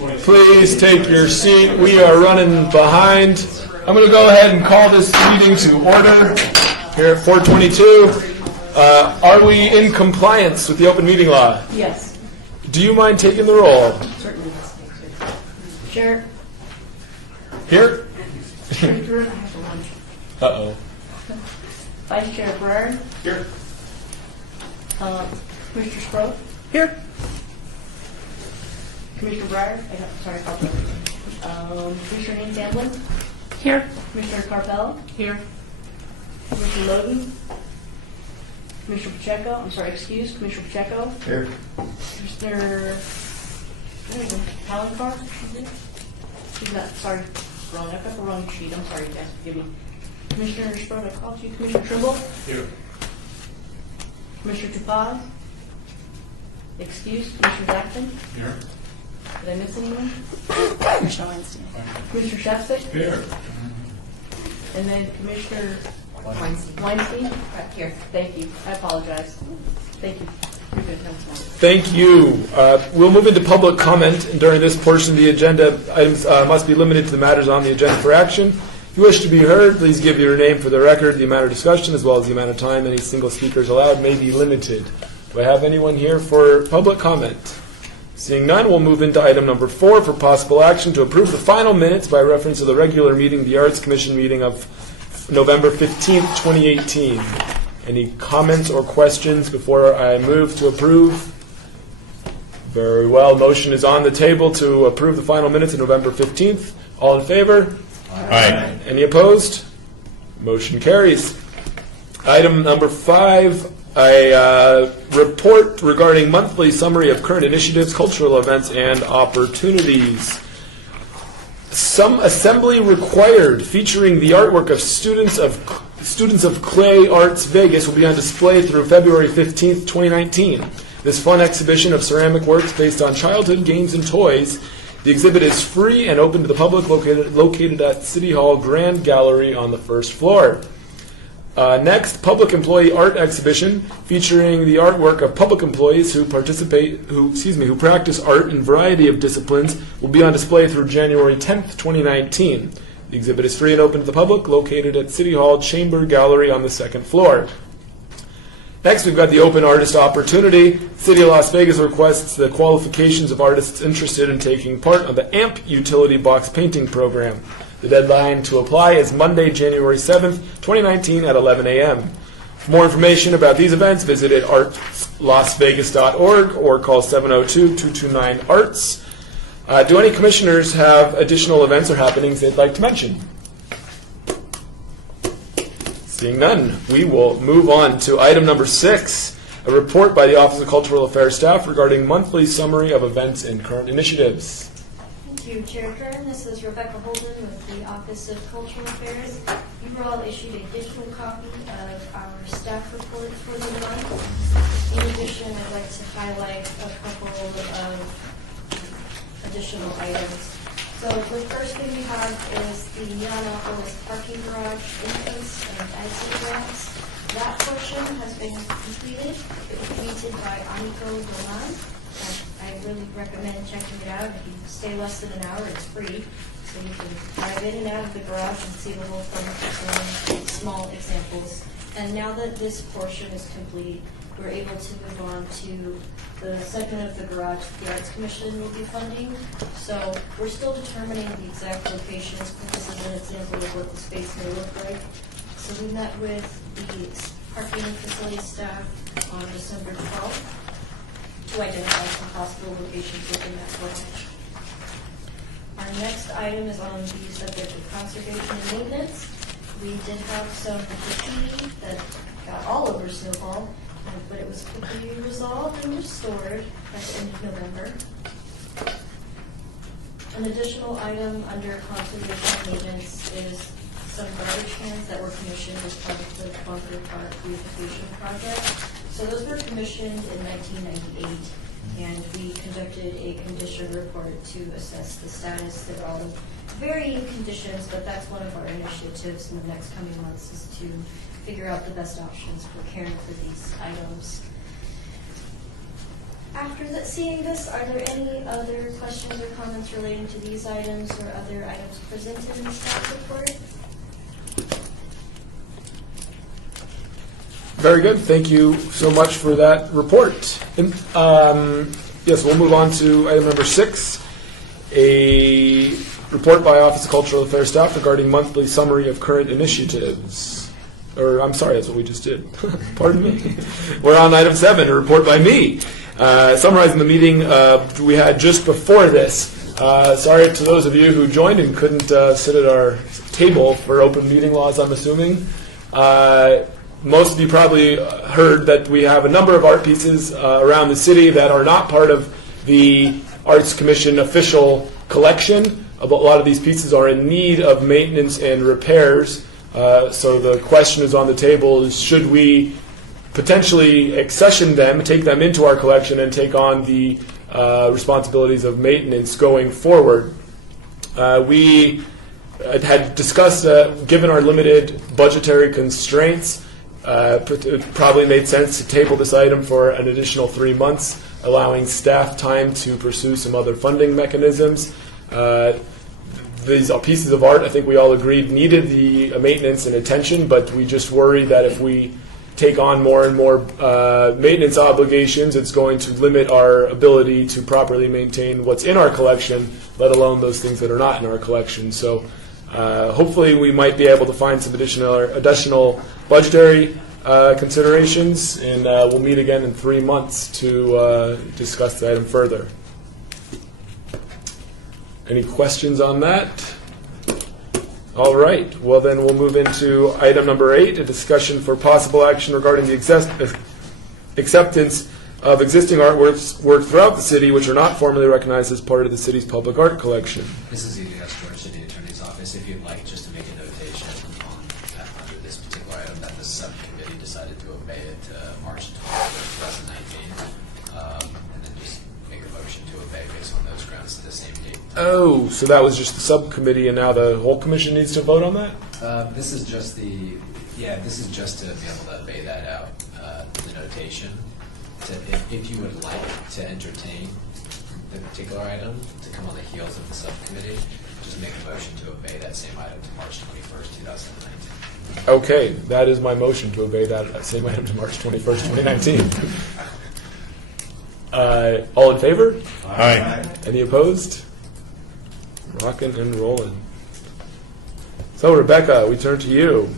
Please take your seat. We are running behind. I'm going to go ahead and call this meeting to order here at 4:22. Are we in compliance with the open meeting law? Yes. Do you mind taking the roll? Certainly. Chair. Here? Treasurer. I have to run. Uh-oh. Vice Chair Byrne. Here. Commissioner Scrope. Here. Commissioner Breyer. Sorry, Carpel. Commissioner Haynes Amblin. Here. Commissioner Carpel. Here. Commissioner Loden. Commissioner Pacheco. Excuse. Commissioner Pacheco. Here. Commissioner Palancar. She's not, sorry, wrong. I've got the wrong sheet. I'm sorry, guys. Forgive me. Commissioner Scrope, I called you. Commissioner Trimble. Here. Commissioner Tupaz. Excuse. Commissioner Jackson. Here. Did I miss anyone? Commissioner Weinstein. Commissioner Shafik. Here. And then Commissioner Weinstein. Here. Thank you. I apologize. Thank you. You're good. No, it's fine. Thank you. We'll move into public comment. And during this portion of the agenda, items must be limited to the matters on the agenda for action. If you wish to be heard, please give your name for the record. The amount of discussion, as well as the amount of time any single speaker is allowed, may be limited. Do I have anyone here for public comment? Seeing none, we'll move into item number 4 for possible action to approve the final minutes by reference to the regular meeting, the Arts Commission meeting of November 15th, 2018. Any comments or questions before I move to approve? Very well. Motion is on the table to approve the final minutes of November 15th. All in favor? Aye. Any opposed? Motion carries. Item number 5, a report regarding monthly summary of current initiatives, cultural events, and opportunities. Some assembly required, featuring the artwork of Students of Clay Arts Vegas, will be on display through February 15th, 2019. This fun exhibition of ceramic works based on childhood games and toys. The exhibit is free and open to the public, located at City Hall Grand Gallery on the first floor. Next, public employee art exhibition featuring the artwork of public employees who practice art in a variety of disciplines will be on display through January 10th, 2019. The exhibit is free and open to the public, located at City Hall Chamber Gallery on the second floor. Next, we've got the open artist opportunity. City of Las Vegas requests the qualifications of artists interested in taking part on the AMP Utility Box Painting Program. The deadline to apply is Monday, January 7th, 2019 at 11 a.m. For more information about these events, visit at artlasvegas.org or call 702-229-ARTS. Do any commissioners have additional events or happenings they'd like to mention? Seeing none, we will move on to item number 6, a report by the Office of Cultural Affairs staff regarding monthly summary of events and current initiatives. Thank you, Chair Kern. This is Rebecca Holden with the Office of Cultural Affairs. You were all issued a digital copy of our staff report for the month. In addition, I'd like to highlight a couple of additional items. So the first thing we have is the Indianapolis parking garage entrance and exit ramps. That portion has been completed. It was painted by Aniko Roman. I really recommend checking it out. If you stay less than an hour, it's free. So you can drive in and out of the garage and see the whole thing, some small examples. And now that this portion is complete, we're able to move on to the segment of the garage the Arts Commission will be funding. So we're still determining the exact locations, but this is an example of what the space may look like. So we met with the parking facility staff on December 12th to identify some possible locations within that garage. Our next item is on the subject of conservation and maintenance. We did have some graffiti that got all over Snowball, but it was quickly resolved and restored at the end of November. An additional item under conservation and maintenance is some garbage cans that were commissioned as part of the Bunker Park beautification project. So those were commissioned in 1998, and we conducted a condition report to assess the status. They're all in varying conditions, but that's one of our initiatives in the next coming months is to figure out the best options for caring for these items. Seeing this, are there any other questions or comments relating to these items or other items presented in the staff report? Very good. Thank you so much for that report. And, yes, we'll move on to item number 6, a report by Office of Cultural Affairs staff regarding monthly summary of current initiatives. Or, I'm sorry, that's what we just did. Pardon me. We're on item 7, a report by me. Summarizing the meeting we had just before this. Sorry to those of you who joined and couldn't sit at our table for open meeting laws, I'm assuming. Most of you probably heard that we have a number of art pieces around the city that are not part of the Arts Commission official collection. A lot of these pieces are in need of maintenance and repairs. So the question is on the table is, should we potentially accession them, take them into our collection, and take on the responsibilities of maintenance going forward? We had discussed, given our limited budgetary constraints, it probably made sense to table this item for an additional 3 months, allowing staff time to pursue some other funding mechanisms. These pieces of art, I think we all agreed, needed the maintenance and attention, but we just worry that if we take on more and more maintenance obligations, it's going to limit our ability to properly maintain what's in our collection, let alone those things that are not in our collection. So hopefully we might be able to find some additional budgetary considerations, and we'll meet again in 3 months to discuss the item further. Any questions on that? All right. Well, then we'll move into item number 8, a discussion for possible action regarding the acceptance of existing artworks work throughout the city which are not formally recognized as part of the city's public art collection. This is the U.S. Georgia City Attorney's Office. If you'd like, just to make a notation on under this particular item, that the subcommittee decided to obey it March 12th, 2019, and then just make a motion to obey based on those grounds to the same date. Oh, so that was just the subcommittee, and now the whole commission needs to vote on that? This is just to be able to obey that out, the notation. If you would like to entertain the particular item to come on the heels of the subcommittee, just make a motion to obey that same item to March 21st, 2019. Okay, that is my motion to obey that same item to March 21st, 2019. All in favor? Aye. Any opposed? Rocking and rolling. So, Rebecca, we turn to you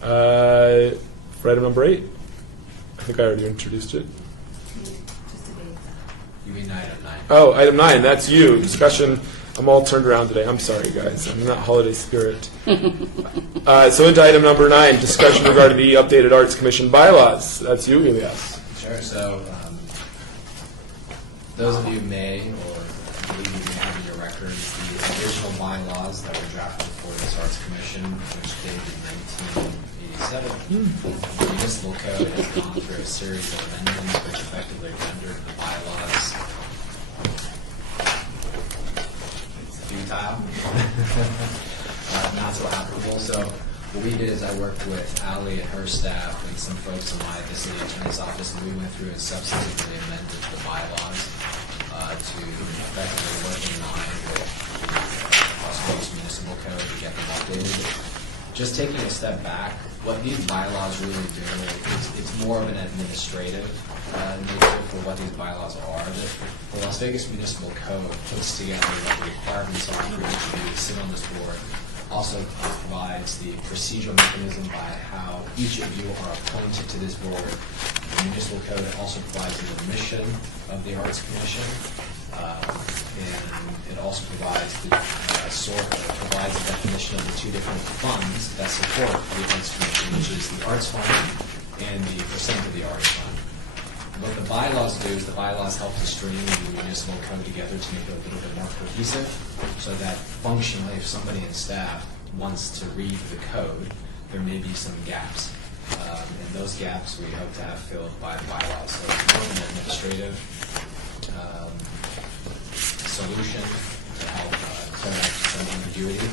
for item number 8. I think I already introduced it. You mean item 9? Oh, item 9, that's you. Discussion. I'm all turned around today. I'm sorry, guys. I'm not holiday spirit. So into item number 9, discussion regarding the updated Arts Commission bylaws. That's you, Elias. Sure. So, those of you may, or I believe you may have in your records, the original bylaws that were drafted for this Arts Commission, which dated 1987. The municipal code has gone through a series of amendments which effectively rendered the bylaws futile, not so applicable. So what we did is I worked with Allie and her staff and some folks in the city attorney's office, and we went through and substantively amended the bylaws to effectively work in line with the Las Vegas Municipal Code to get them updated. Just taking a step back, what these bylaws really do is it's more of an administrative nature for what these bylaws are. The Las Vegas Municipal Code puts together what the requirements are for each of you to sit on this board. Also provides the procedural mechanism by how each of you are appointed to this board. The municipal code also provides the mission of the Arts Commission, and it also provides provides a definition of the two different funds that support the Arts Commission, which is the Arts Fund and the percent of the Arts Fund. What the bylaws do is the bylaws help to string the municipal code together to make it a little bit more cohesive, so that functionally, if somebody in staff wants to read the code, there may be some gaps. And those gaps we hope to have filled by the bylaws. So it's more of an administrative solution to help clear up some ambiguity.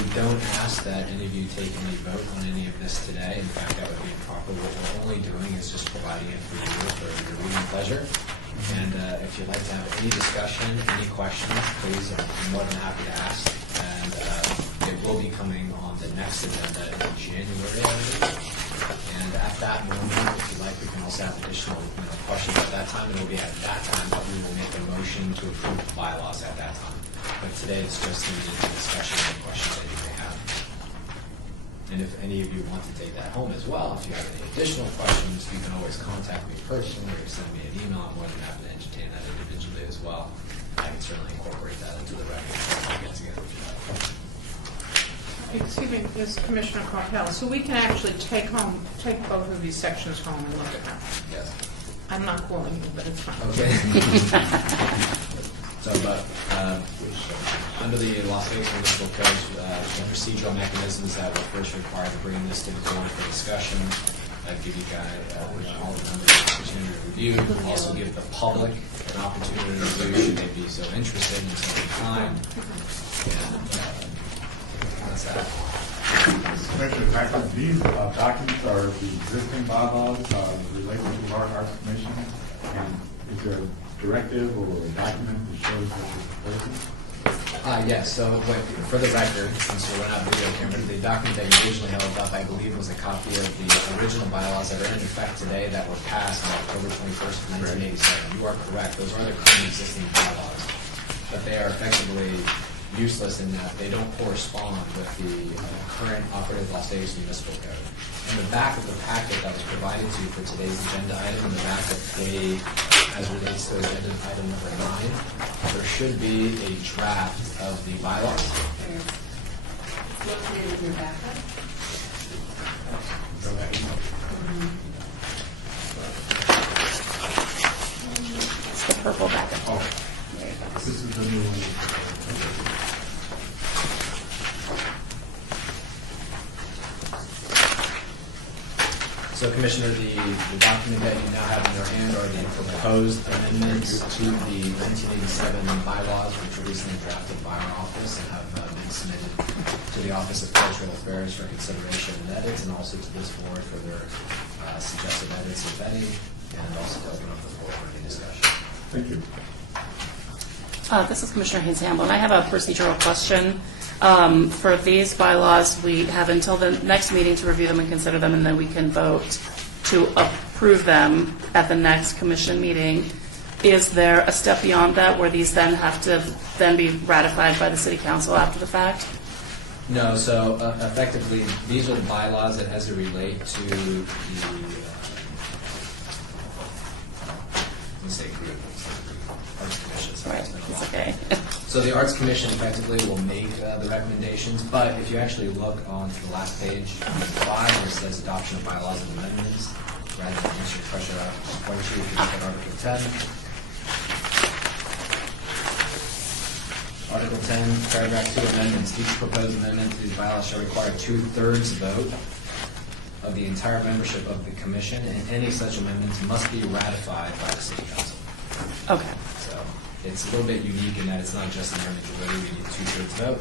We don't ask that any of you take any vote on any of this today. In fact, that would be improper. What we're only doing is just providing it for you for your reading pleasure. And if you'd like to have any discussion, any questions, please, I'm more than happy to ask. And it will be coming on the next agenda in January, I believe. And at that moment, if you'd like, we can also have additional questions at that time. It will be at that time that we will make a motion to approve the bylaws at that time. But today, it's just immediate discussion and questions that you may have. And if any of you want to take that home as well, if you have any additional questions, you can always contact me personally or send me an email. I'm more than happy to entertain that individually as well. I can certainly incorporate that into the record when we get together. Excuse me, this is Commissioner Carpel. So we can actually take both of these sections home and look at them. Yes. I'm not calling you, but it's fine. Okay. So, but under the Las Vegas Municipal Code, the procedural mechanisms that were first required to bring this to the board for discussion, give you guys all the members an opportunity to review, also give the public an opportunity to review should they be so interested and so inclined. And that's that. Commissioner Packard, these documents are the existing bylaws related to our Arts Commission, and is there a directive or a document that shows what you're proposing? Yes, so for the record, since we're not video camera, the document that you originally held up, I believe, was a copy of the original bylaws that are in effect today that were passed on October 21st, 1987. You are correct. Those are the current existing bylaws, but they are effectively useless in that they don't correspond with the current operative Las Vegas Municipal Code. In the back of the packet that was provided to you for today's agenda item, in the back of page, as relates to agenda item number 9, there should be a draft of the bylaws. Located in your backup. It's the purple backup. Oh, this is the new one. So, Commissioner, the document that you now have in your hand are the proposed amendments to the 1987 bylaws, which were recently drafted by our office and have been submitted to the Office of Cultural Affairs for consideration and edits, and also to this board for their suggested edits, if any, and also to open up the floor for any discussion. Thank you. This is Commissioner Haynes Hamblin. I have a procedural question. For these bylaws, we have until the next meeting to review them and consider them, and then we can vote to approve them at the next commission meeting. Is there a step beyond that where these then have to then be ratified by the city council after the fact? No, so effectively, these are the bylaws that as they relate to the, let's say group, Arts Commission. Sorry, Right, it's been a it's while. okay. So the Arts Commission effectively will make the recommendations, but if you actually look on to the last page, 5, where it says adoption of bylaws and amendments, rather than answer your question about point sheet, if you look at Article 10. Article 10, paragraph 2, amendments. Each proposed amendment to these bylaws shall require 2/3 vote of the entire membership of the commission, and any such amendments must be ratified by the city council. Okay. So it's a little bit unique in that it's not just a mere majority, we need 2/3 vote,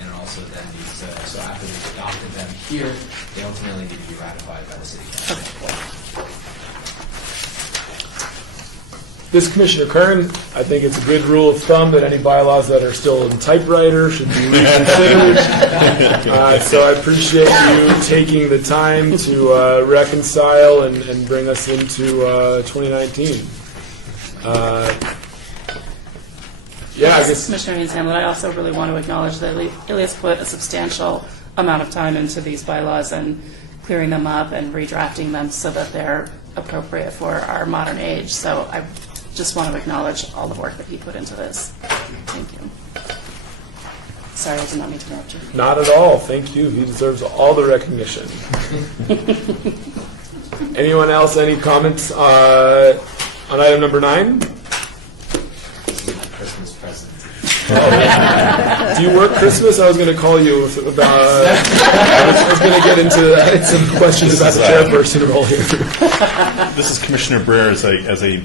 and it also then needs to, so after we've adopted them here, they ultimately need to be ratified by the city council. This Commissioner Kern, I think it's a good rule of thumb that any bylaws that are still in typewriter should be reconsidered. So I appreciate you taking the time to reconcile and bring us into 2019. Yeah, I guess. Commissioner Haynes Hamlin, I also really want to acknowledge that Elias put a substantial amount of time into these bylaws and clearing them up and redrafting them so that they're appropriate for our modern age. So I just want to acknowledge all the work that he put into this. Thank you. Sorry, I did not mean to interrupt you. Not at all. Thank you. He deserves all the recognition. Anyone else? Any comments on item number 9? This is my Christmas present. Do you work Christmas? I was going to call you about. I was going to get into some questions about the chairperson role here. This is Commissioner Brer as a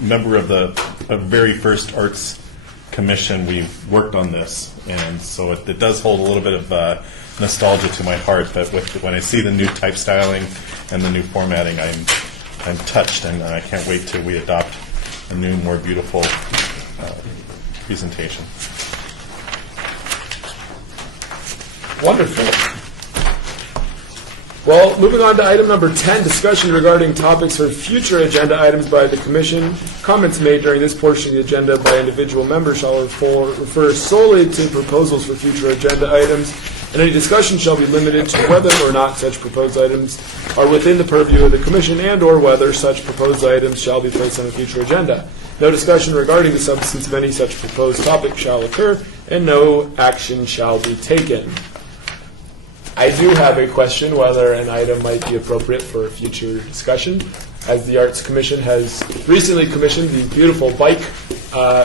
member of the very first Arts Commission. We worked on this, and so it does hold a little bit of nostalgia to my heart. But when I see the new type styling and the new formatting, I'm I'm touched, and I can't wait till we adopt a new, more beautiful presentation. Wonderful. Well, moving on to item number 10, discussion regarding topics for future agenda items by the Commission. Comments made during this portion of the agenda by individual members shall refer solely to proposals for future agenda items, and any discussion shall be limited to whether or not such proposed items are within the purview of the Commission and/or whether such proposed items shall be placed on a future agenda. No discussion regarding the substance of any such proposed topic shall occur, and no action shall be taken. I do have a question whether an item might be appropriate for a future discussion, as the Arts Commission has recently commissioned these beautiful bike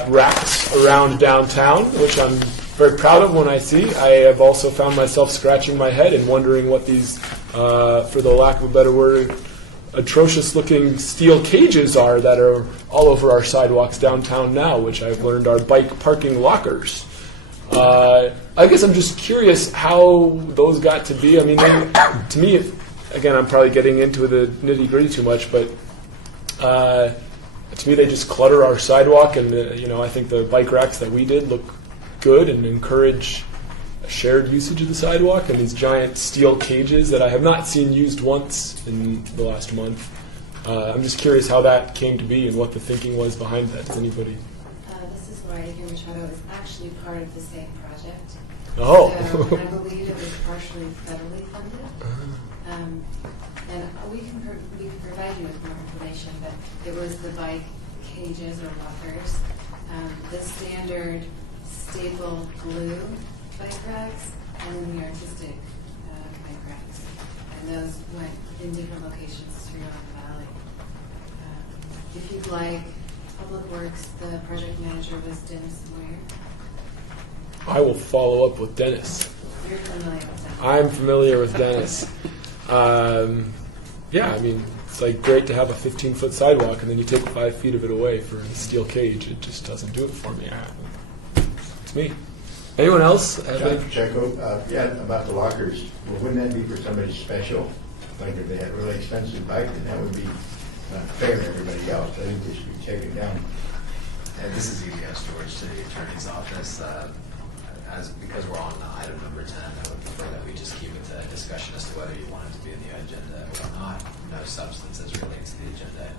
racks around downtown, which I'm very proud of when I see. I have also found myself scratching my head and wondering what these, for the lack of a better word, atrocious-looking steel cages are that are all over our sidewalks downtown now, which I've learned are bike parking lockers. I guess I'm just curious how those got to be. I mean, to me, again, I'm probably getting into the nitty-gritty too much, but to me, they just clutter our sidewalk, and I think the bike racks that we did look good and encourage shared usage of the sidewalk. And these giant steel cages that I have not seen used once in the last month. I'm just curious how that came to be and what the thinking was behind that. Does anybody? This is Lori here, Machado. It's actually part of the same project. Oh. So I believe it was partially federally funded. And we can provide you with more information, but it was the bike cages or lockers, the standard staple glue bike racks, and then the artistic bike racks. And those went in different locations throughout the valley. If you'd like, Public Works, the project manager was Dennis Moyer. I will follow up with Dennis. You're familiar with that. I'm familiar with Dennis. Yeah, I mean, it's like great to have a 15-foot sidewalk, and then you take 5 feet of it away for a steel cage. It just doesn't do it for me. It's me. Anyone else? John Pacheco, yeah, about the lockers. Well, wouldn't that be for somebody special? Like if they had a really expensive bike, then that would be not fair to everybody else. I think they should be taken down. And this is EBS George to the Attorney's Office. Because we're on item number 10, I would prefer that we just keep it to discussion as to whether you want it to be in the agenda or not. No substance as relates to the agenda.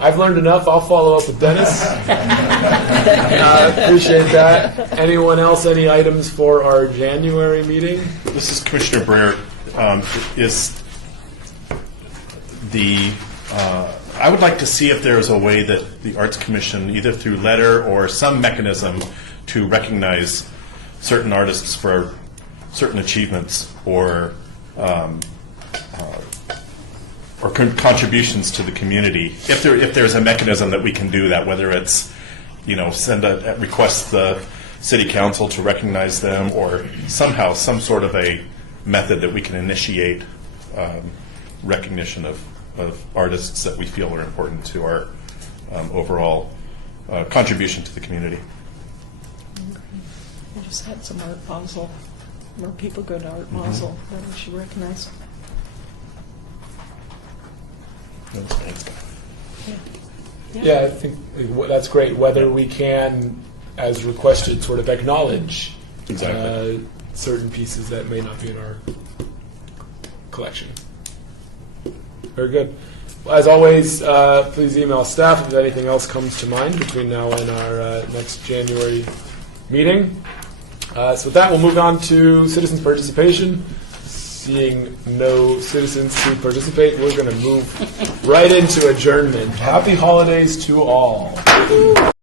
I've learned enough. I'll follow up with Dennis. Appreciate that. Anyone else? Any items for our January meeting? This is Commissioner Breer. I would like to see if there is a way that the Arts Commission, either through letter or some mechanism, to recognize certain artists for certain achievements or contributions to the community. If there's a mechanism that we can do that, whether it's request the city council to recognize them, or somehow some sort of a method that we can initiate recognition of artists that we feel are important to our overall contribution to the community. We just had some Art Basel. More people go to Art Basel that we should recognize. Yeah, I think that's great. Whether we can, as requested, sort of acknowledge certain pieces that may not be in our collection. Very good. Well, as always, please email staff if anything else comes to mind between now and our next January meeting. So with that, we'll move on to citizens' participation. Seeing no citizens to participate, we're going to move right into adjournment. Happy holidays to all.